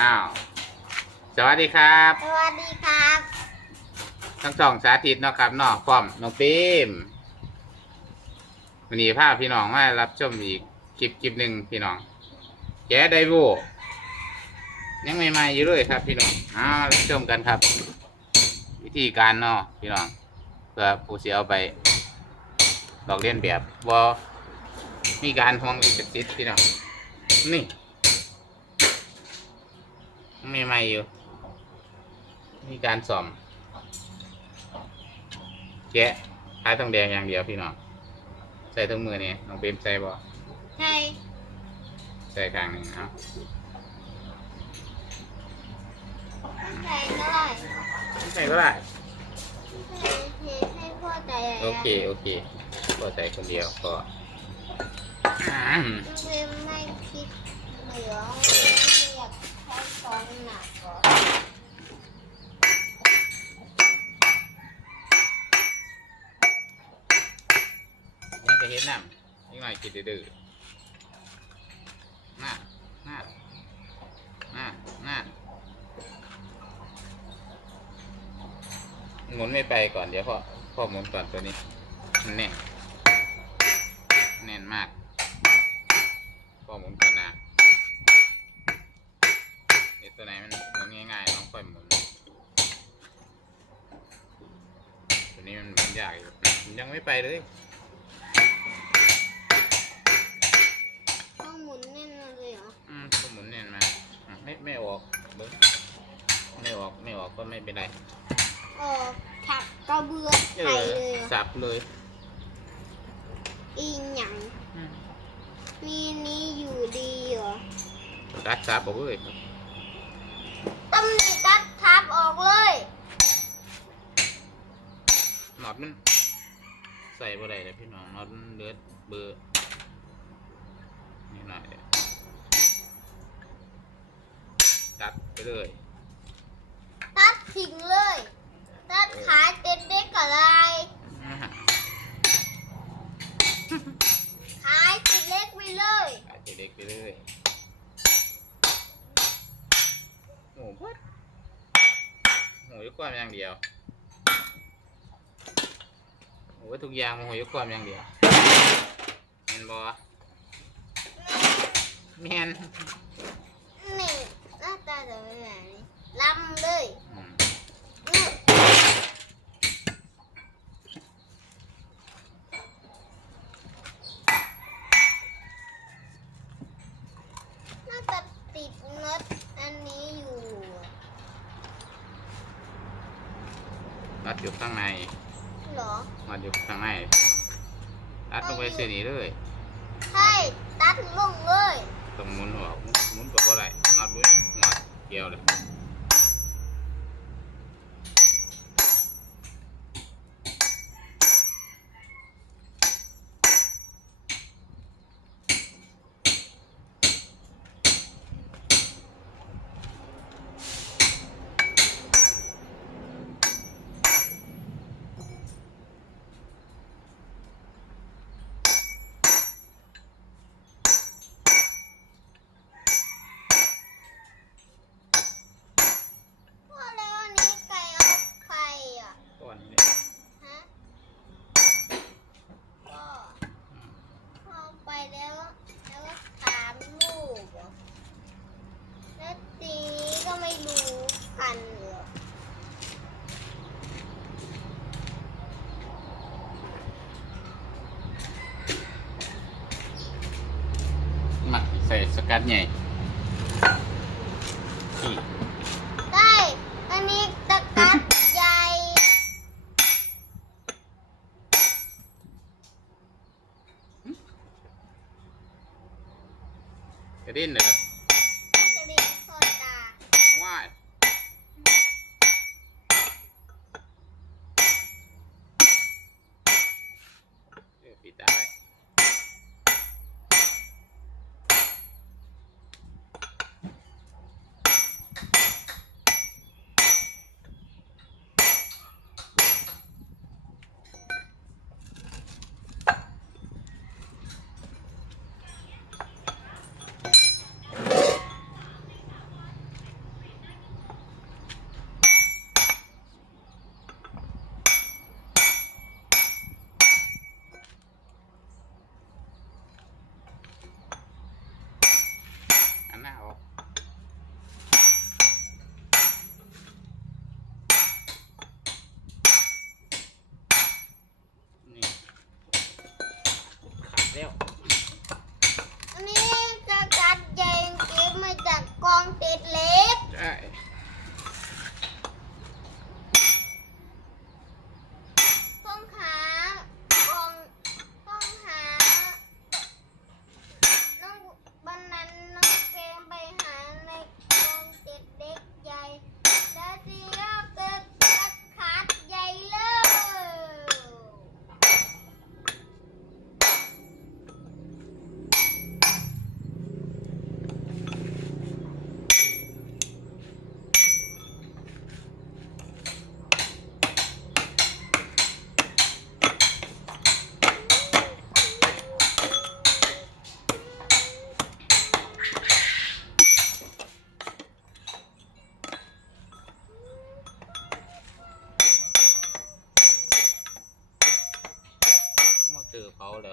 อ้าว สวัสดีครับ สวัสดีครับ ทั้งสองสาธิตเนาะครับเนาะพร้อมน้องปิมวันนี้พาพี่น้องมารับชมอีกคลิปคลิปหนึ่งพี่น้อง แกะไดโวยังใหม่ๆอยู่เลยครับ พี่น้องอ้าวรับชมกันครับ วิธีการเนาะพี่น้องเพื่อผู้เสียเอาไปลอกเลียนแบบว่ามีการห่วงลิขสิทธิ์พี่น้องนี่ ยังใหม่ๆอยู่ มีการซ่อม แกะขายทองแดงอย่างเดียวพี่น้อง ใส่ถุงมือนี่น้องเปรมใส่บ่ใช่ใส่ข้างหนึ่งเอาใช่ก็ได้ใส่ก็ได้ให้ให้พ่อใจอะไรโอเค โอเคก็ใส่คนเดียวก็ อืม ห็นน้ำนี่หน่อยกินดื้อๆน่าน่าน่าน่าหมุนไม่ไปก่อนเดี๋ยวพ่อพ่อหมุนก่อนตัวนี้แน่นแน่นมากพ่อหมุนก่อนนะเดี๋ยวตัวไหนมันหมุนง่ายๆน้องค่อยหมุนตัวนี้มันหมุนยากอยู่ยังไม่ไปเลย ไม่ไม่ออกเบิ้งไม่ออกไม่ออกก็ไม่เป็นไรออกถักกระเบือเอไทยอเลยเหรอสับเลยอีหยังอืมมีนี้อยู่ดีเหรอตัดสับออกเลยตำหนิตัดทับออกเลยหนอดมันใส่บ่ได้เลยพี่น้องหนอดมันเลือดเบอร์นี่หน่อยเดียวตัด ไปเลยตัดทิ้งเลย ตัดขายเต็มเด็กอะไรอ่าขายติดเล็กไปเลยตัดเด็กๆไปเลยโอ้โหโหยกความอย่างเดียวโอ้ยทุกอย่างมันโหยกความอย่างเดียวเห็นบ่แม่นนี่หน้า ตาจะเป็นแบบนี้ลำเลยน่าจะติดน็อตอันนี้อยู่นัดอยู่ข้างในเหรอนัดอยู่ข้างในตัดลงไปเส้นนี้เลยใช่ตัดลงเลย ต้องหมุนออกหมุนก็บ่ได้นัดบุ้ย หัวเกี่ยวเลย ว่าแล้วอันนี้ไก่เอาไปอะ ก้อนนี้ ฮะก็เอาไปแล้ว แล้วก็ถามลูกเหรอแล้วทีนี้ก็ไม่รู้กันเหรอ มาใส่สกัดใหญ่ขี้ ได้ อันนี้ตะกัดใหญ่ กระเด็นเลย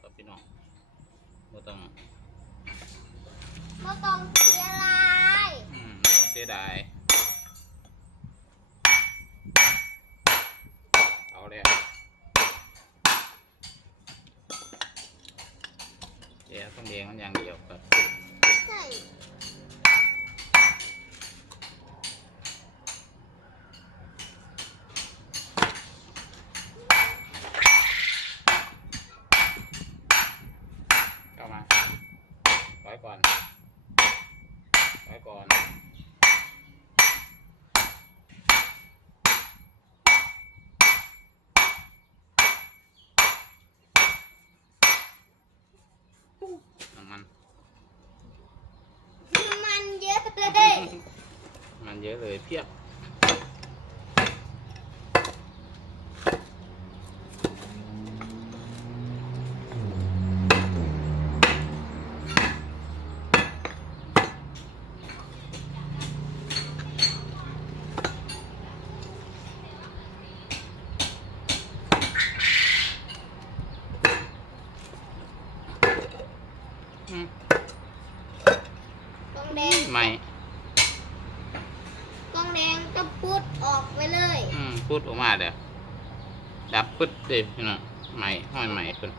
แล้วครับพี่น้องไม่ต้องไม่ต้องเสียลายอืมบ่ต้องเสียดายเอาเลยเดี๋ยวต้องเลี้ยงมันอย่างเดียวครับใช่ เยอะเลยเพียบ อืม กองแดง ไม่ กองแดง ก็พุดออกไปเลยอืมพูดออกมาเดี๋ยวดับปึ๊ดเลยพี่น้องใหม่ห้อยใหม่เพิ่น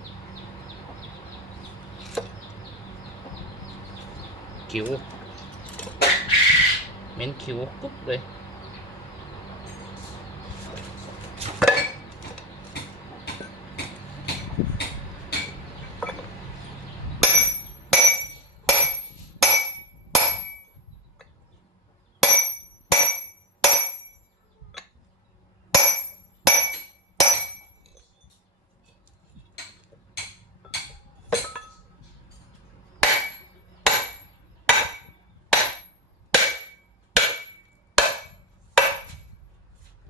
คิ้วเหม็นคิ้วปุ๊บเลย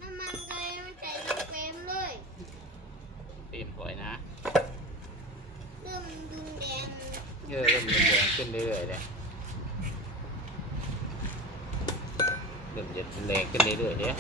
น้ำมันเลยมันใจลูกเฟรมเลย เตรียมปล่อยนะ เริ่มดุนแดง เยอะเริ่มแดงๆ ขึ้นเรื่อยๆเลยเริ่มจะแรงขึ้นเรื่อยๆเนี่ย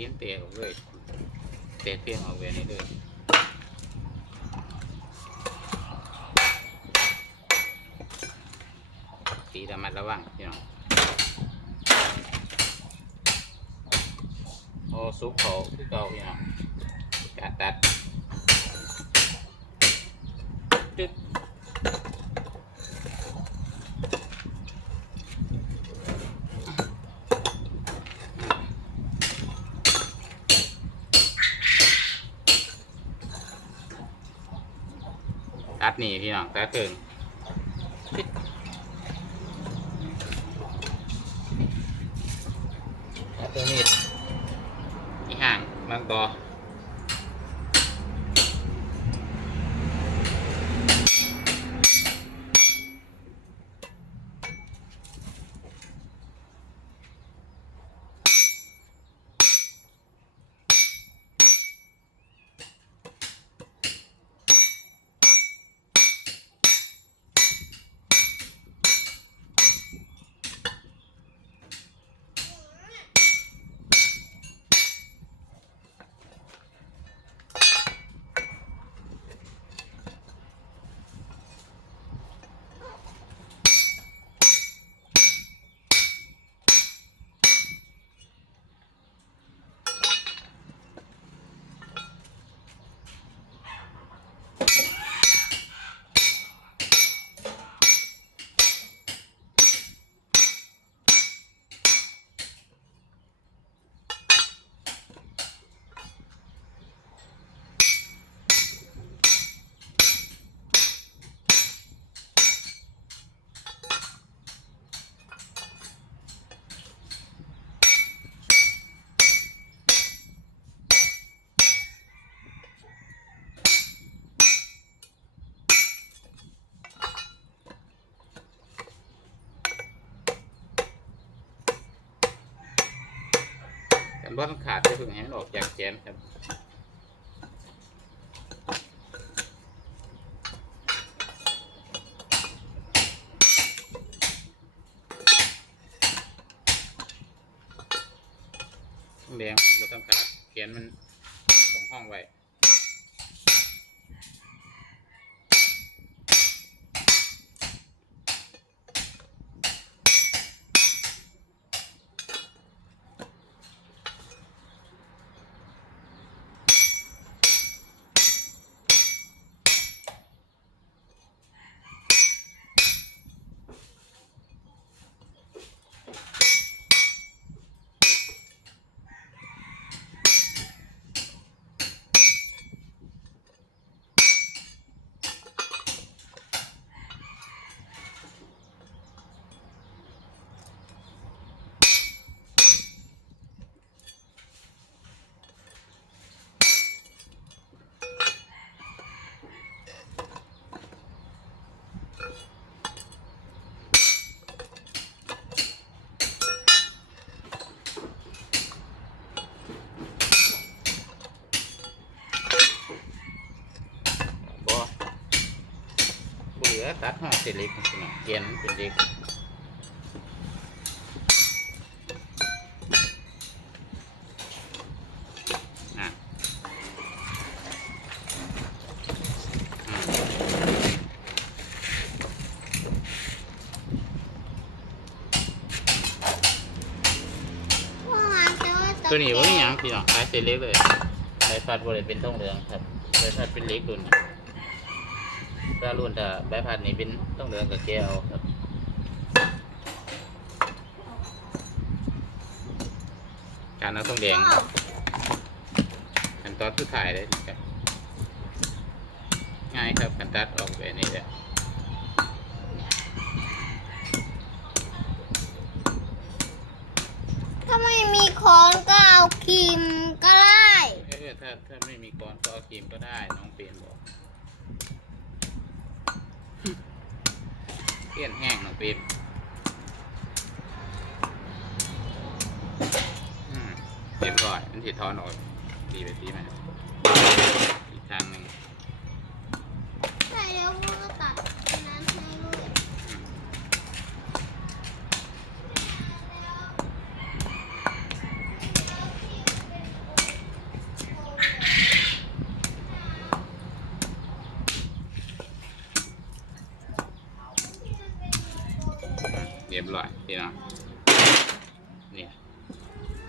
ทีนเตะออกเลยเตะเพียงออกเวยนี่เลยตีระมัดระวังพี่น้องโอ้ซุปเขาคือเก่าพี่น้องการตัด นี่พี่น้องตัดเกิง บ่มันขาดไปเพิ่งแห้มัออกจากแขนครับแดงเราต้องขาดแขนมันสองห้องไว้ ตัดห้อเสร็จเล็กพี่น้องเขียนเป็นเล็กตัวนี้ว่าแกมีงหยังพี่น้องขายเสร็จเล็กเลยใบพัดบริเป็นทองเหลืองครับใบพัดเป็นเล็กรุ่นน ถ้ารุ่นถ้าใบพัดนี่เป็นทองเหลืองกับแก้วครับการเอาทองแดงครับขั้นตอนสุดท้ายเลยครับง่ายครับขั้นตัดออกแบบนี้แหละถ้าไม่มีค้อนก็เอาครีมก็ได้ เออถ้าถ้าไม่มีก้อนก็เอาครีมก็ได้ น้องเปลี่ยนบอก เปลี่ยนแห้งน้องเปลี่ยนอืมเรียบร้อยมันถิดทอนออกดีไปดีไหม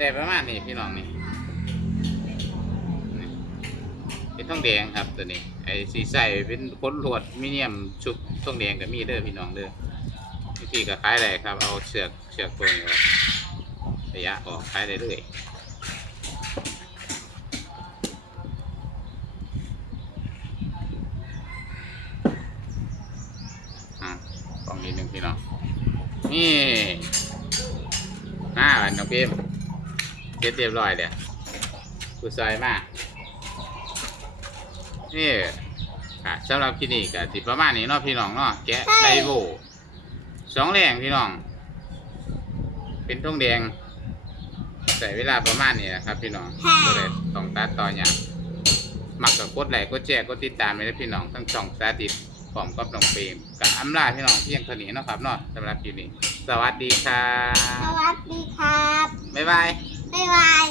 แต่ประมาณนี้พี่น้องนี่เป็นทองแดงครับตัวนี้ ไอ้สีใสเป็นพ้นลวดมิเนียมชุบทองแดงกับมีเด้อพี่น้องเด้อวิธีก็คล้ายเลยครับ เอาเชือกเชือกตัวนี้ออกระยะออกคล้ายได้เลยอะกล่องนี้หนึ่งพี่น้องนี่มาวันน้องพิม เสร็จเรียบร้อยเดี๋ยวกูซอยมานี่ค่ะสำหรับคลินิกก็สิประมาณนี้เนาะพี่น้องเนาะแกะไดโวสองแรงพี่น้อง เป็นทองแดง ใส่เวลาประมาณนี้นะครับ พี่น้องก็เลยต้องตัดต่ออย่างมักกับกดไลค์กดแชร์กดติดตามเลยนะพี่น้องทั้งช่องสาธิตพร้อมกับน้องเฟรมกับอำลาพี่น้องเพียงเท่านี้เนาะครับเนาะสำหรับคลิปนี้สวัสดีครัสบวัสดีครับบ๊ายบาย บ๊ายบาย